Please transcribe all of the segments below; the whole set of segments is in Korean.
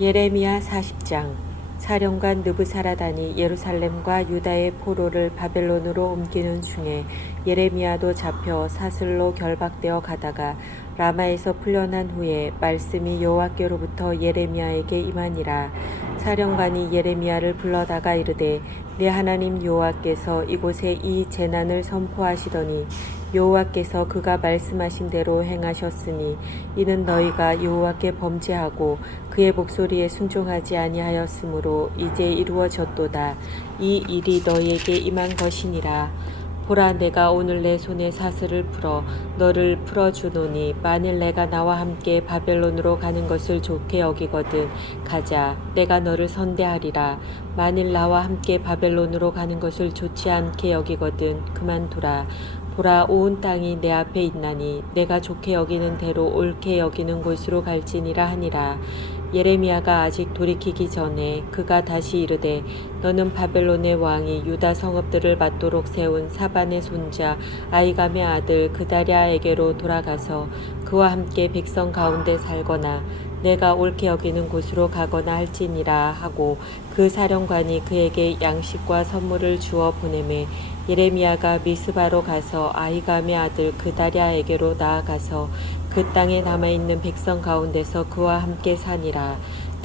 예레미야 40장. 사령관 느부사라단이 예루살렘과 유다의 포로를 바벨론으로 옮기는 중에 예레미야도 잡혀 사슬로 결박되어 가다가 라마에서 풀려난 후에 말씀이 여호와께로부터 예레미야에게 임하니라 사령관이 예레미야를 불러다가 이르되 내 하나님 여호와께서 이곳에 이 재난을 선포하시더니 여호와께서 그가 말씀하신 대로 행하셨으니 이는 너희가 여호와께 범죄하고 그의 목소리에 순종하지 아니하였으므로 이제 이루어졌도다. 이 일이 너희에게 임한 것이니라 보라 내가 오늘 내 손에 사슬을 풀어 너를 풀어주노니 만일 내가 나와 함께 바벨론으로 가는 것을 좋게 여기거든. 가자 내가 너를 선대하리라. 만일 나와 함께 바벨론으로 가는 것을 좋지 않게 여기거든. 그만두라. 보라 온 땅이 내 앞에 있나니 내가 좋게 여기는 대로 옳게 여기는 곳으로 갈지니라 하니라 예레미야가 아직 돌이키기 전에 그가 다시 이르되 너는 바벨론의 왕이 유다 성읍들을 맞도록 세운 사반의 손자 아이감의 아들 그다랴에게로 돌아가서 그와 함께 백성 가운데 살거나 내가 옳게 여기는 곳으로 가거나 할지니라 하고 그 사령관이 그에게 양식과 선물을 주어 보내매 예레미야가 미스바로 가서 아이감의 아들 그다랴에게로 나아가서 그 땅에 남아 있는 백성 가운데서 그와 함께 사니라.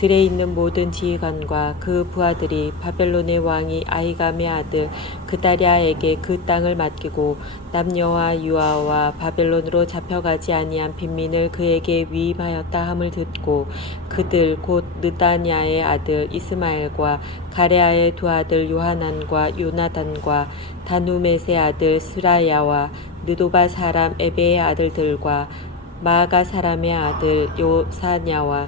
들에 있는 모든 지휘관과 그 부하들이 바벨론의 왕이 아이감의 아들 그다랴에게 그 땅을 맡기고 남녀와 유아와 바벨론으로 잡혀가지 아니한 빈민을 그에게 위임하였다 함을 듣고 그들 곧 느다냐의 아들 이스마엘과 가레아의 두 아들 요하난과 요나단과 다누메의 아들 스라야와 느도바 사람 에베의 아들들과 마아가 사람의 아들 요사냐와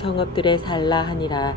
성읍들에 살라 하니라.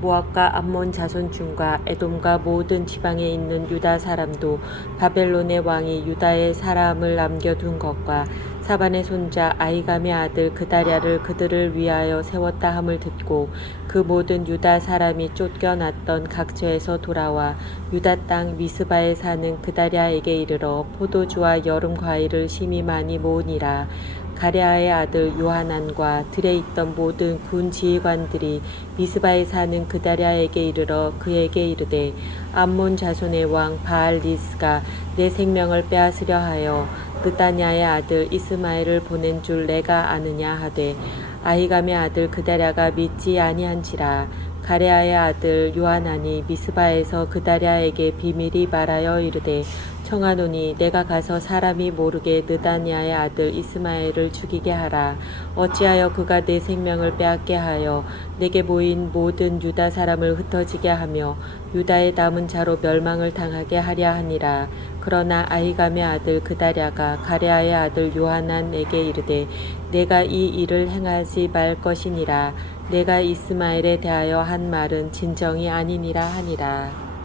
모압과 암몬 자손 중과 에돔과 모든 지방에 있는 유다 사람도 바벨론의 왕이 유다의 사람을 남겨둔 것과 사반의 손자 아이감의 아들 그다랴를 그들을 위하여 세웠다 함을 듣고 그 모든 유다 사람이 쫓겨났던 각처에서 돌아와 유다 땅 미스바에 사는 그다랴에게 이르러 포도주와 여름 과일을 심히 많이 모으니라 가랴의 아들 요하난과 들에 있던 모든 군 지휘관들이 미스바에 사는 그다랴에게 이르러 그에게 이르되 암몬 자손의 왕 바알리스가 내 생명을 빼앗으려 하여 느다냐의 아들 이스마엘을 보낸 줄 내가 아느냐 하되 아히감의 아들 그다랴가 믿지 아니한지라 가레아의 아들 요하난이 미스바에서 그다랴에게 비밀이 말하여 이르되 청하노니 내가 가서 사람이 모르게 느다냐의 아들 이스마엘을 죽이게 하라. 어찌하여 그가 내 생명을 빼앗게 하여 내게 모인 모든 유다 사람을 흩어지게 하며 유다의 남은 자로 멸망을 당하게 하랴 하니라. 그러나 아이감의 아들 그다랴가 가레아의 아들 요하난에게 이르되 내가 이 일을 행하지 말 것이니라. 내가 이스마엘에 대하여 한 말은 진정이 아니니라 하니라